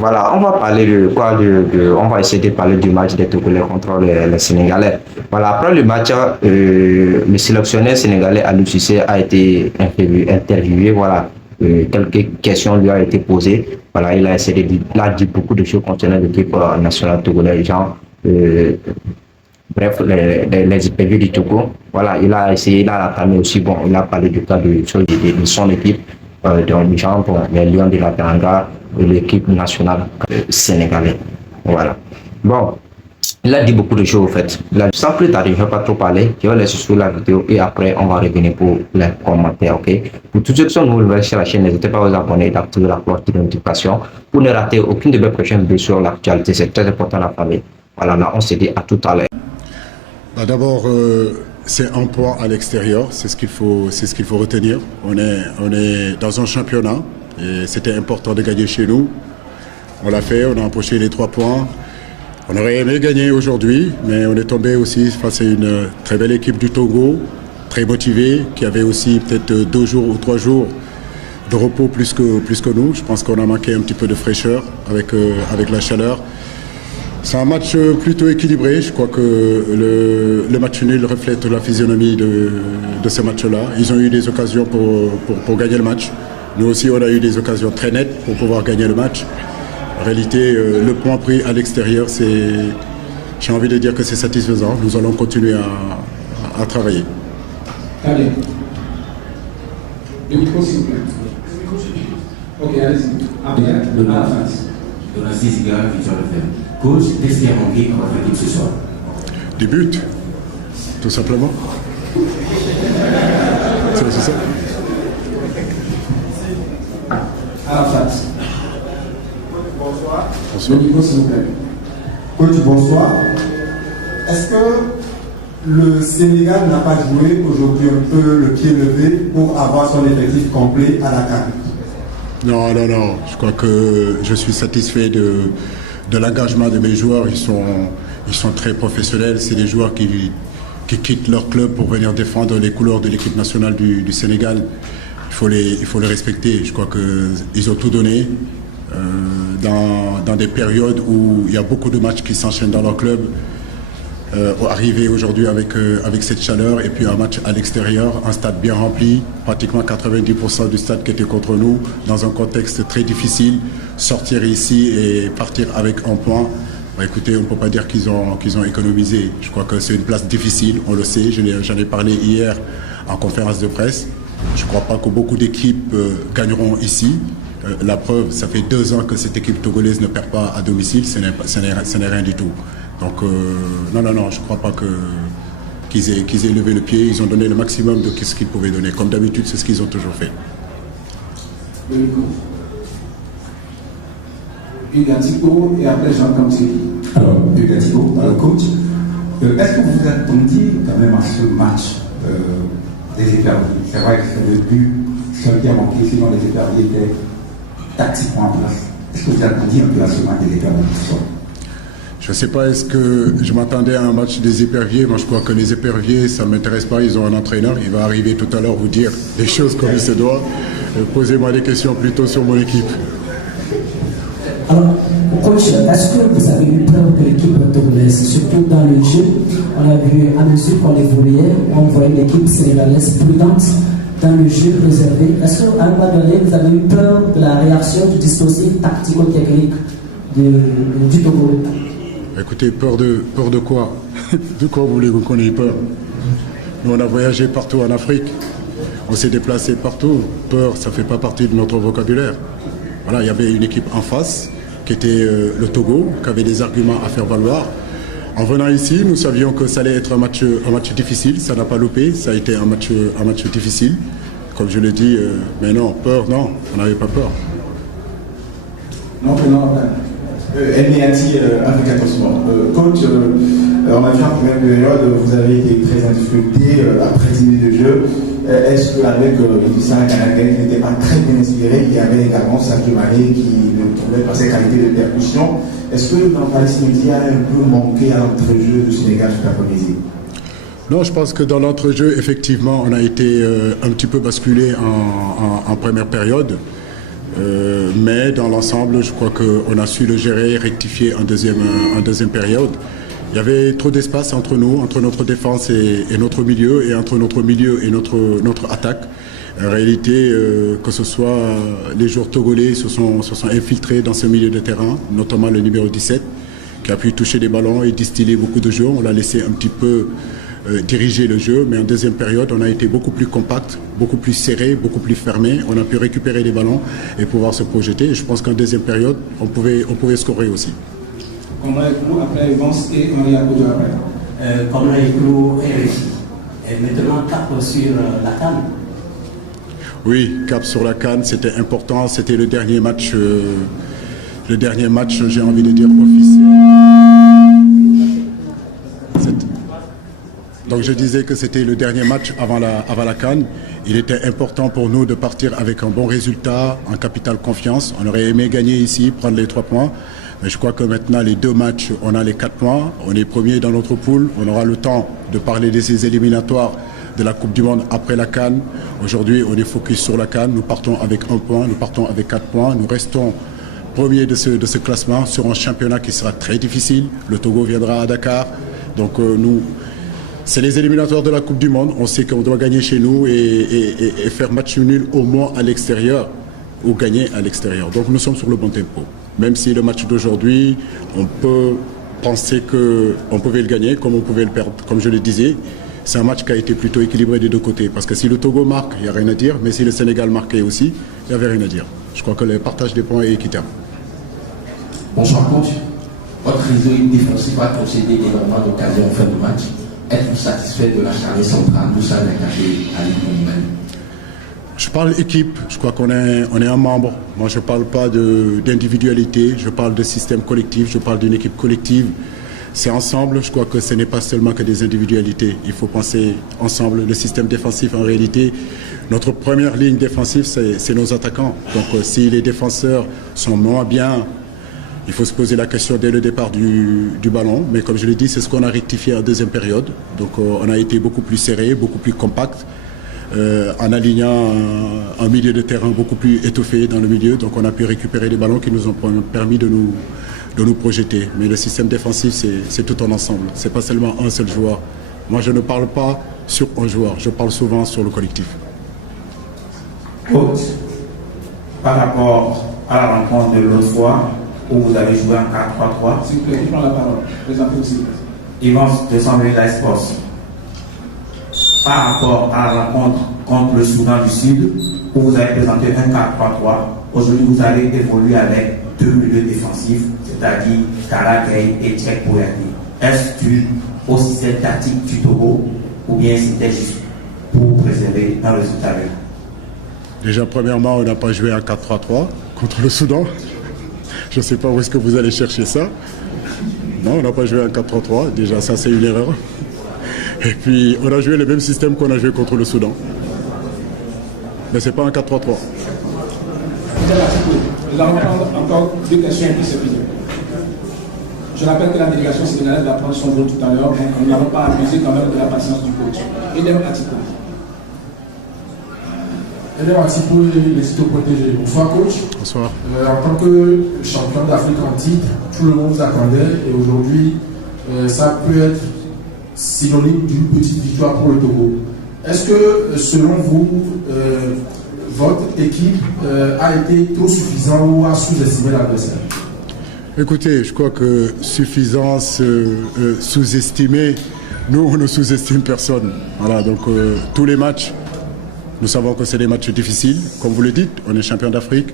Voilà, on va parler de quoi on va essayer de parler du match des Togolais contre les Sénégalais. Voilà, après le match, le sélectionneur sénégalais Aliou Cissé a été interviewé. Voilà, quelques questions lui ont été posées. Voilà, il a essayé il a dit beaucoup de choses concernant l'équipe nationale togolaise, genre, bref, les interviews du Togo. Voilà, il a essayé, il a entamé aussi, bon, il a parlé du cas de son équipe, donc, genre, bon, les Lions de la Teranga, l'équipe nationale sénégalaise. Voilà. Bon, il a dit beaucoup de choses, au fait. Sans plus tarder, je ne vais pas trop parler. Je vais laisser sur la vidéo et après, on va revenir pour les commentaires, ok? Pour tous ceux qui sont nouveaux sur la chaîne, n'hésitez pas à vous abonner et d'activer la cloche de notification pour ne rater aucune de mes prochaines vidéos sur l'actualité. C'est très important à la famille. Voilà, là, on se dit à tout à l'heure. D'abord, c'est un point à l'extérieur, c'est ce qu'il faut retenir. On est dans un championnat et c'était important de gagner chez nous. On l'a fait, on a empoché les 3 points. On aurait aimé gagner aujourd'hui, mais on est tombé aussi face à une très belle équipe du Togo, très motivée, qui avait aussi peut-être 2 jours ou 3 jours de repos plus que nous. Je pense qu'on a manqué un petit peu de fraîcheur avec la chaleur. C'est un match plutôt équilibré. Je crois que le match nul reflète la physionomie de ce match-là. Ils ont eu des occasions pour gagner le match. Nous aussi, on a eu des occasions très nettes pour pouvoir gagner le match. En réalité, le point pris à l'extérieur, j'ai envie de dire que c'est satisfaisant. Nous allons continuer à travailler. Allez. Le micro, s'il vous plaît. Ok, allez-y. Après, à la fin. Jonas Ziga, Victor Lefebvre. Coach, qu'est-ce qui a manqué pour votre équipe ce soir? Des buts, tout simplement. C'est ça. À la fin. Bonsoir. Le micro, s'il vous plaît. Coach, bonsoir. Est-ce que le Sénégal n'a pas joué aujourd'hui un peu le pied levé pour avoir son effectif complet à la CAN? Non. Je crois que je suis satisfait de l'engagement de mes joueurs. Ils sont très professionnels. C'est des joueurs qui quittent leur club pour venir défendre les couleurs de l'équipe nationale du Sénégal. Il faut les respecter. Je crois qu'ils ont tout donné dans des périodes où il y a beaucoup de matchs qui s'enchaînent dans leur club. Arrivé aujourd'hui avec cette chaleur et puis un match à l'extérieur, un stade bien rempli, pratiquement 90% du stade qui était contre nous, dans un contexte très difficile, sortir ici et partir avec un point, bah écoutez, on ne peut pas dire qu'ils ont économisé. Je crois que c'est une place difficile, on le sait, j'en ai parlé hier en conférence de presse. Je ne crois pas que beaucoup d'équipes gagneront ici. La preuve, ça fait 2 ans que cette équipe togolaise ne perd pas à domicile, ce n'est rien du tout. Donc, non, je ne crois pas qu'ils aient levé le pied. Ils ont donné le maximum de ce qu'ils pouvaient donner. Comme d'habitude, c'est ce qu'ils ont toujours fait. Hugo et après Jean Camtilly. Alors, Hugo, coach, est-ce que vous vous attendiez quand même à ce match des éperviers? C'est vrai que c'est le but seul qui a manqué, sinon les éperviers étaient tactiquement en place. Est-ce que vous attendiez un peu à ce match des éperviers? Je ne sais pas, est-ce que je m'attendais à un match des éperviers? Moi, je crois que les éperviers, ça ne m'intéresse pas. Ils ont un entraîneur. Il va arriver tout à l'heure vous dire des choses comme il se doit. Posez-moi des questions plutôt sur mon équipe. Alors, coach, est-ce que vous avez eu peur de l'équipe togolaise, surtout dans le jeu? On a vu, à mesure qu'on évoluait, on voyait l'équipe sénégalaise prudente dans le jeu réservé. Est-ce qu'à un moment donné, vous avez eu peur de la réaction du dispositif tactico-technique du Togo? Écoutez, peur de quoi? De quoi voulez-vous qu'on ait peur? Nous, on a voyagé partout en Afrique. On s'est déplacé partout. Peur, ça ne fait pas partie de notre vocabulaire. Voilà, il y avait une équipe en face, qui était le Togo, qui avait des arguments à faire valoir. En venant ici, nous savions que ça allait être un match difficile. Ça n'a pas loupé. Ça a été un match difficile. Comme je le dis, mais non, peur, non. On n'avait pas peur. Non. Elniati, Africa Sport. Coach, on a vu en première période, vous avez été très en difficulté après 10 minutes de jeu. Est-ce qu'avec Idrissa Gana qui n'était pas très bien inspiré, il y avait également Sadio Mané qui ne trouvait pas ses qualités de percussion? Est-ce que l'Empalice Média a un peu manqué à l'entrejeu du Sénégal cet après-midi? Non, je pense que dans l'entrejeu, effectivement, on a été un petit peu basculé en première période. Mais dans l'ensemble, je crois qu'on a su le gérer, rectifier en deuxième période. Il y avait trop d'espace entre nous, entre notre défense et notre milieu, et entre notre milieu et notre attaque. En réalité, que ce soit les joueurs togolais se sont infiltrés dans ce milieu de terrain, notamment le numéro 17, qui a pu toucher des ballons et distiller beaucoup de jeux. On l'a laissé un petit peu diriger le jeu, mais en deuxième période, on a été beaucoup plus compact, beaucoup plus serré, beaucoup plus fermé. On a pu récupérer les ballons et pouvoir se projeter. Et je pense qu'en deuxième période, on pouvait scorer aussi. Comment est-ce après Evans et Henri Akoudou après Comment est-ce est réussi? Et maintenant, cap sur la CAN. Oui, cap sur la CAN, c'était important. C'était le dernier match, j'ai envie de dire, officiel. Donc je disais que c'était le dernier match avant la CAN. Il était important pour nous de partir avec un bon résultat, en capitale confiance. On aurait aimé gagner ici, prendre les 3 points. Mais je crois que maintenant, les 2 matchs, on a les 4 points. On est premier dans notre poule. On aura le temps de parler de ces éliminatoires de la Coupe du Monde après la CAN. Aujourd'hui, on est focus sur la CAN. Nous partons avec 1 point, nous partons avec 4 points. Nous restons premiers de ce classement sur un championnat qui sera très difficile. Le Togo viendra à Dakar. Donc c'est les éliminatoires de la Coupe du Monde. On sait qu'on doit gagner chez nous et faire match nul au moins à l'extérieur ou gagner à l'extérieur. Donc nous sommes sur le bon tempo. Même si le match d'aujourd'hui, on peut penser qu'on pouvait le gagner comme on pouvait le perdre. Comme je le disais, c'est un match qui a été plutôt équilibré des 2 côtés. Parce que si le Togo marque, il n'y a rien à dire. Mais si le Sénégal marquait aussi, il n'y avait rien à dire. Je crois que le partage des points est équitable. Bonsoir coach. Votre réseau défensif a concédé énormément d'occasions en fin de match. Êtes-vous satisfait de la charnière centrale? Tout ça avec à l'équipe? Je parle équipe, je crois qu'on est un membre. Moi, je ne parle pas d'individualité, je parle de système collectif, je parle d'une équipe collective. C'est ensemble, je crois que ce n'est pas seulement que des individualités. Il faut penser ensemble. Le système défensif, en réalité, notre première ligne défensive, c'est nos attaquants. Donc, si les défenseurs sont moins bien, il faut se poser la question dès le départ du ballon. Mais comme je l'ai dit, c'est ce qu'on a rectifié en deuxième période. Donc, on a été beaucoup plus serré, beaucoup plus compact. En alignant un milieu de terrain beaucoup plus étoffé dans le milieu. Donc on a pu récupérer les ballons qui nous ont permis de nous projeter. Mais le système défensif, c'est tout un ensemble. Ce n'est pas seulement un seul joueur. Moi, je ne parle pas sur un joueur. Je parle souvent sur le collectif. Coach, par rapport à la rencontre de l'autre fois, où vous avez joué en 4-3-3. S'il vous plaît, je prends la parole. Présentez-vous, s'il vous plaît. Yvan de Life Sports. Par rapport à la rencontre contre le Soudan du Sud, où vous avez présenté un 4-3-3, aujourd'hui vous allez évoluer avec 2 milieux défensifs, c'est-à-dire Karagay et Tchèque Boyaki. Est-ce dû au système tactique du Togo ou bien c'était juste pour préserver un résultat? Déjà, premièrement, on n'a pas joué un 4-3-3 contre le Soudan. Je ne sais pas où est-ce que vous allez chercher ça. Non, on n'a pas joué un 4-3-3. Déjà, ça, c'est une erreur. Et puis, on a joué le même système qu'on a joué contre le Soudan. Mais ce n'est pas un 4-3-3. Nous allons prendre encore 2 questions pour ce vidéo. Je rappelle que la délégation sénégalaise va prendre son rôle tout à l'heure, donc nous n'allons pas abuser quand même de la patience du coach. Edem Atipo. Edem Atipo et les sitôt protégés. Bonsoir coach. Bonsoir. En tant que champion d'Afrique en titre, tout le monde vous attendait et aujourd'hui, ça peut être synonyme d'une petite victoire pour le Togo. Est-ce que, selon vous, votre équipe a été trop suffisante ou a sous-estimé l'adversaire? Écoutez, je crois que suffisance, sous-estimée, nous, on ne sous-estime personne. Voilà, donc tous les matchs, nous savons que c'est des matchs difficiles. Comme vous le dites, on est champion d'Afrique.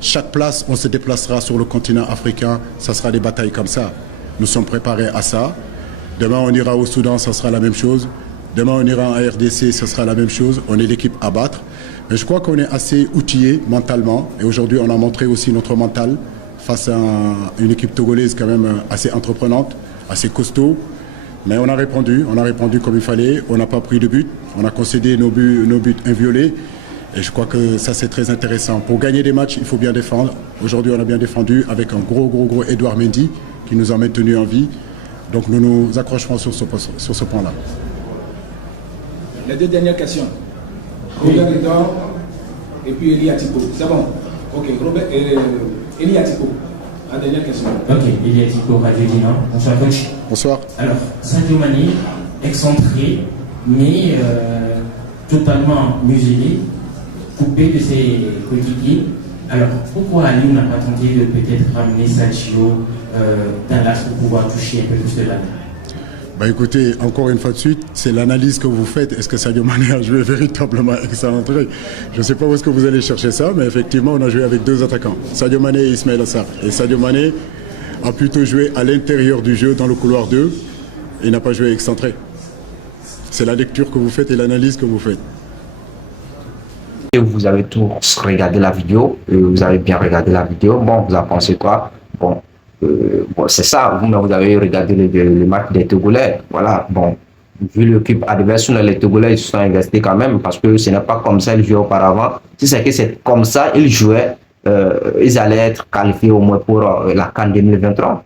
Chaque place, on se déplacera sur le continent africain, ça sera des batailles comme ça. Nous sommes préparés à ça. Demain, on ira au Soudan, ça sera la même chose. Demain, on ira en RDC, ça sera la même chose. On est l'équipe à battre. Mais je crois qu'on est assez outillé mentalement. Et aujourd'hui, on a montré aussi notre mental face à une équipe togolaise quand même assez entreprenante, assez costaud. Mais on a répondu comme il fallait. On n'a pas pris de but. On a concédé nos buts inviolés. Et je crois que ça, c'est très intéressant. Pour gagner des matchs, il faut bien défendre. Aujourd'hui, on a bien défendu avec un gros Edouard Mendy qui nous a maintenus en vie. Donc nous nous accrocherons sur ce point-là. Les 2 dernières questions. Robert Edouard et puis Eli Atipo. C'est bon. Ok, Robert, Elie Atico, la dernière question. Ok, Elie Atico, Radio Dina. Bonsoir, coach. Bonsoir. Alors, Sadio Mané, excentré, mais totalement muselé, coupé de ses coéquipiers. Alors, pourquoi Ali n'a pas tenté de peut-être ramener Sadio dans l'axe pour pouvoir toucher un peu plus de balle? Bah écoutez, encore une fois de suite, c'est l'analyse que vous faites. Est-ce que Sadio Mané a joué véritablement excentré? Je ne sais pas où est-ce que vous allez chercher ça, mais effectivement, on a joué avec deux attaquants, Sadio Mané et Ismaïla Sarr. Et Sadio Mané a plutôt joué à l'intérieur du jeu, dans le couloir 2, et n'a pas joué excentré. C'est la lecture que vous faites et l'analyse que vous faites. Vous avez tous regardé la vidéo, vous avez bien regardé la vidéo. Bon, vous en pensez quoi? Bon, c'est ça, vous avez regardé le match des Togolais. Voilà, bon, vu l'équipe adverse, les Togolais ils se sont investis quand même parce que ce n'est pas comme ça qu'ils jouaient auparavant. Si c'est que c'est comme ça ils jouaient, ils allaient être qualifiés au moins pour la CAN 2023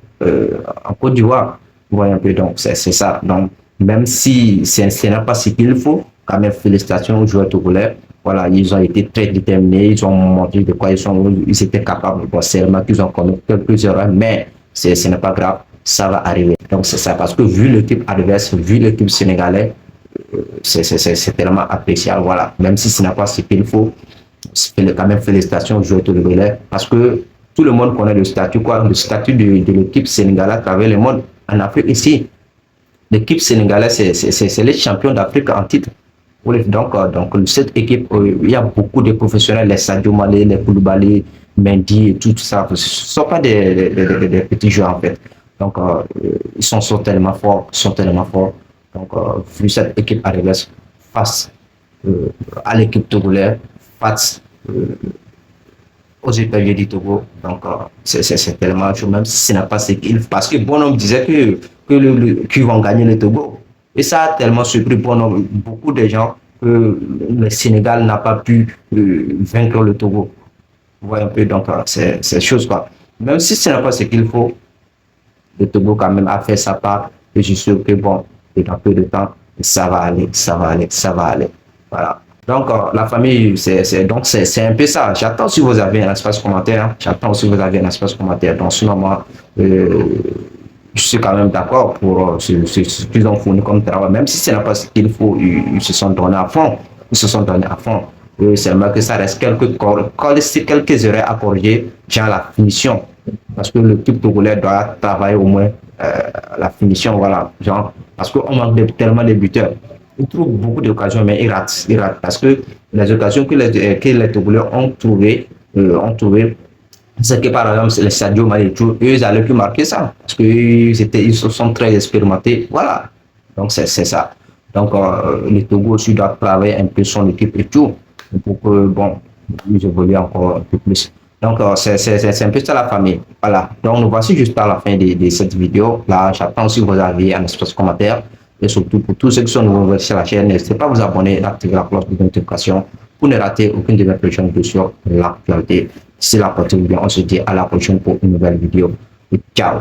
en Côte d'Ivoire. Vous voyez un peu, donc c'est ça. Donc, même si ce n'est pas ce qu'il faut, quand même, félicitations aux joueurs togolais. Voilà, ils ont été très déterminés, ils ont montré de quoi ils étaient capables. Bon, c'est vraiment qu'ils ont commis quelques erreurs, mais ce n'est pas grave, ça va arriver. Donc c'est ça, parce que vu l'équipe adverse, vu l'équipe sénégalaise, c'est tellement appréciable. Voilà, même si ce n'est pas ce qu'il faut, quand même félicitations aux joueurs togolais, parce que tout le monde connaît le statut de l'équipe sénégalaise à travers le monde. En Afrique ici, l'équipe sénégalaise, c'est les champions d'Afrique en titre. Donc, cette équipe, il y a beaucoup de professionnels, les Sadio Mané, les Koulibaly, Mendy et tout ça. Ce ne sont pas des petits joueurs en fait. Donc, ils sont tellement forts, Donc, vu cette équipe adverse face à l'équipe togolaise, face aux États-Unis du Togo, donc c'est tellement chaud, même si ce n'est pas ce qu'il faut. Parce que Bonhomme disait qu'ils vont gagner le Togo. Et ça a tellement surpris beaucoup de gens que le Sénégal n'a pas pu vaincre le Togo. Vous voyez un peu, donc c'est chose quoi. Même si ce n'est pas ce qu'il faut, le Togo quand même a fait sa part. Et je suis sûr que bon, dans peu de temps, ça va aller. Voilà. Donc la famille, c'est un peu ça. J'attends si vous avez un espace commentaire. Donc sinon je suis quand même d'accord pour ce qu'ils ont fourni comme travail, même si ce n'est pas ce qu'il faut, ils se sont donnés à fond. C'est seulement que ça reste quelques erreurs à corriger, genre la finition. Parce que l'équipe togolaise doit travailler au moins la finition, voilà. Genre, parce qu'on manque tellement de buteurs. Ils trouvent beaucoup d'occasions, mais ils ratent. Parce que les occasions que les Togolais ont trouvées, c'est que par exemple, les Sadio Mané, eux, ils allaient plus marquer ça. Parce qu'ils sont très expérimentés. Voilà. Donc, c'est ça. Donc, le Togo aussi doit travailler un peu son équipe et tout. Pour que, bon, ils évoluent encore un peu plus. Donc, c'est un peu ça la famille. Voilà. Donc, nous voici juste à la fin de cette vidéo. Là, j'attends aussi vos avis en espace commentaire. Et surtout, pour tous ceux qui sont nouveaux sur la chaîne, n'hésitez pas à vous abonner et activer la cloche de notification pour ne rater aucune de mes prochaines vidéos sur l'actualité. Si la portez bien, on se dit à la prochaine pour une nouvelle vidéo. Et ciao!